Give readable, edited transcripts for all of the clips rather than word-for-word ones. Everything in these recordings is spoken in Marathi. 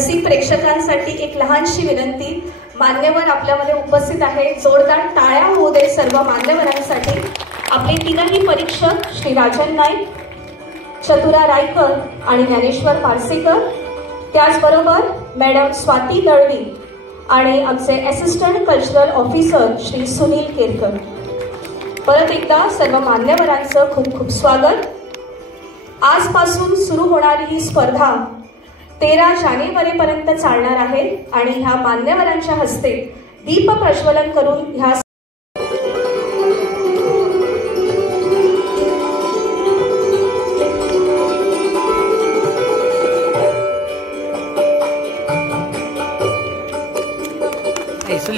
रसिक प्रेक्षकांसाठी एक लहानशी विनंती, मान्यवर आपल्यामध्ये उपस्थित आहे, जोरदार टाळ्या होऊ दे सर्व मान्यवरांसाठी। आपले तीनही परीक्षक श्री राजन नाईक, चतुरा रायकर आणि ज्ञानेश्वर पारसेकर, त्याचबरोबर मॅडम स्वाती दळवी आणि आमचे assistant cultural officer Shri Sunil Kerkar. परत एकदा सर्व मान्यवरांचं खूप खूप स्वागत। आजपासून सुरू होणारी ही स्पर्धा 13 जानेवारीपर्यंत चालणार आहे आणि ह्या मान्यवरांच्या हस्ते दीप प्रज्वलन करून ह्या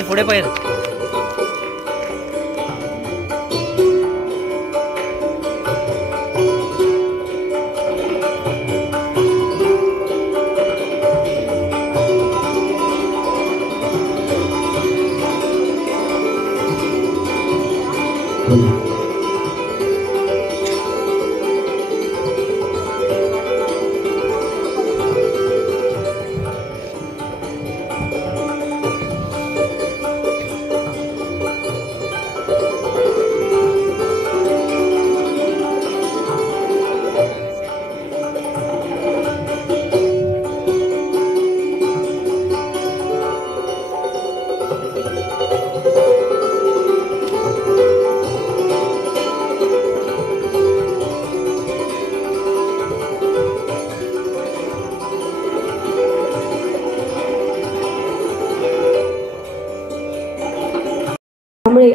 पुढे पाहिजे।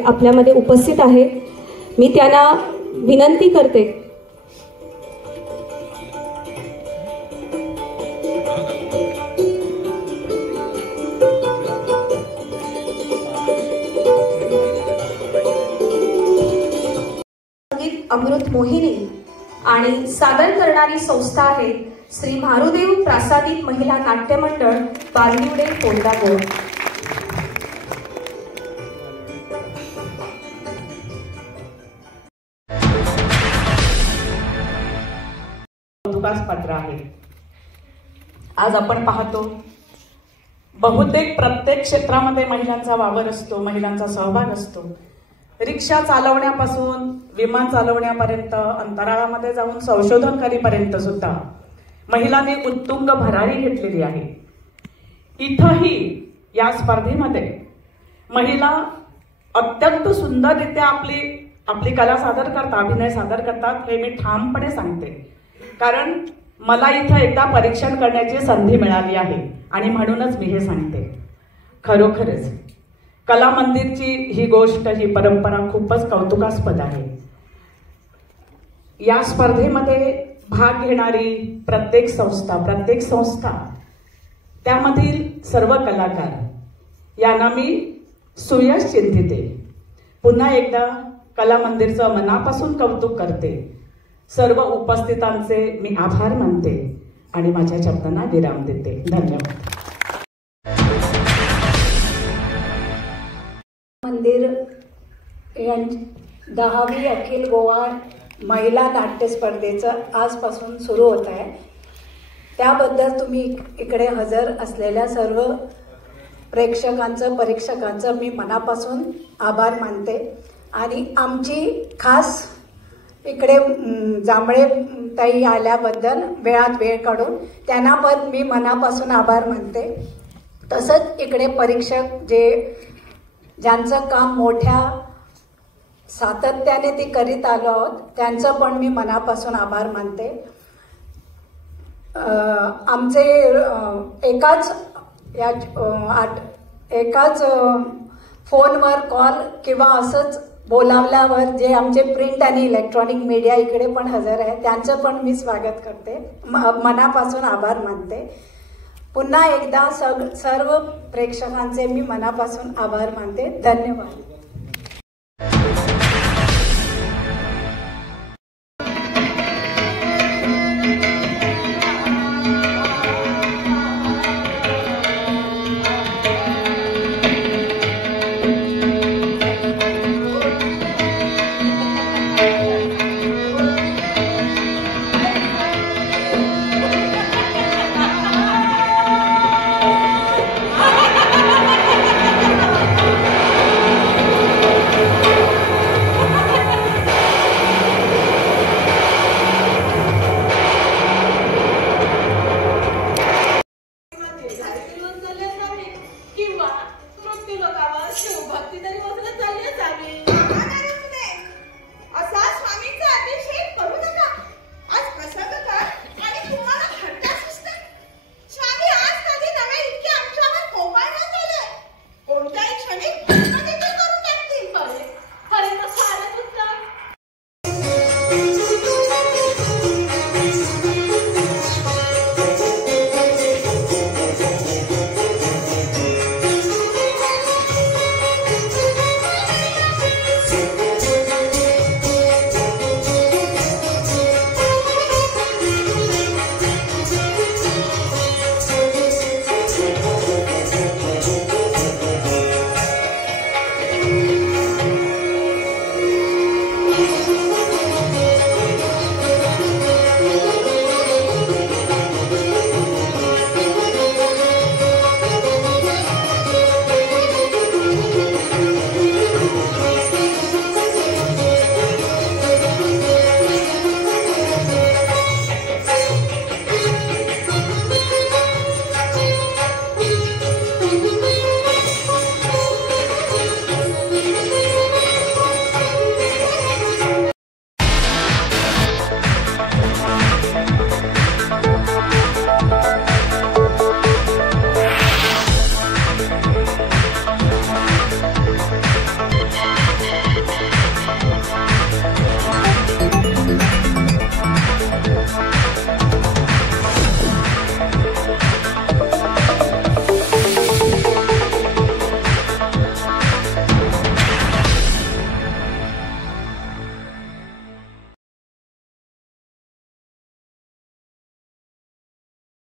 आपल्यामध्ये उपस्थित आहे, मी त्यांना विनंती करते संगीत अमृत मोहिनी आणि सादर करणारी संस्था आहे श्री मारुदेव प्रासादिक महिला नाट्य मंडळ बांदिवडे कोंडा गोवा। पात्र आहे। आज आपण पाहतो बहुतेक प्रत्येक क्षेत्रामध्ये महिलांचा वावर असतो, महिलांचा सहभाग असतो। रिक्षा चालवण्यापासून विमान चालवण्यापर्यंत, अंतराळामध्ये जाऊन संशोधन करीपर्यंत सुद्धा महिलांनी उत्तुंग भरारी घेतलेली आहे। इथंही या स्पर्धेमध्ये महिला अत्यंत सुंदररित्या आपली कला सादर करतात, अभिनय सादर करतात, हे मी ठामपणे सांगते। कारण मला इथं एकदा परीक्षण करण्याची संधी मिळाली आहे आणि म्हणूनच मी हे सांगते। खरोखरच कला मंदिरची ही गोष्ट, ही परंपरा खूपच कौतुकास्पद आहे। या स्पर्धेमध्ये भाग घेणारी प्रत्येक संस्था त्यामधील सर्व कलाकार यांना मी सुयश चिंतिते। पुन्हा एकदा कला मंदिरचं मनापासून कौतुक करते। सर्व उपस्थितांचे मी आभार मानते आणि माझ्या शब्दांना विराम देते। धन्यवाद। मंदिर 10वी अखिल गोवा महिला नाट्य स्पर्धेचं आजपासून सुरू होत आहे। त्याबद्दल तुम्ही इकडे हजर असलेल्या सर्व प्रेक्षकांचं, परीक्षकांचं मी मनापासून आभार मानते आणि आमची खास इकडे जांभळे ताई आल्याबद्दल वेळात वेळ काढून त्यांना पण मी मनापासून आभार मानते। तसंच इकडे परीक्षक ज्यांचं काम मोठ्या सातत्याने ते करीत आलो आहोत त्यांचं पण मी मनापासून आभार मानते। आमचे एकाच फोनवर कॉल किंवा असंच बोलावल्यावर जे आमचे प्रिंट आणि इलेक्ट्रॉनिक मीडिया इकडे पण हजर आहे त्यांचं पण मी स्वागत करते, मनापासून आभार मानते। पुन्हा एकदा सर्व प्रेक्षकांचे मी मनापासून आभार मानते। धन्यवाद।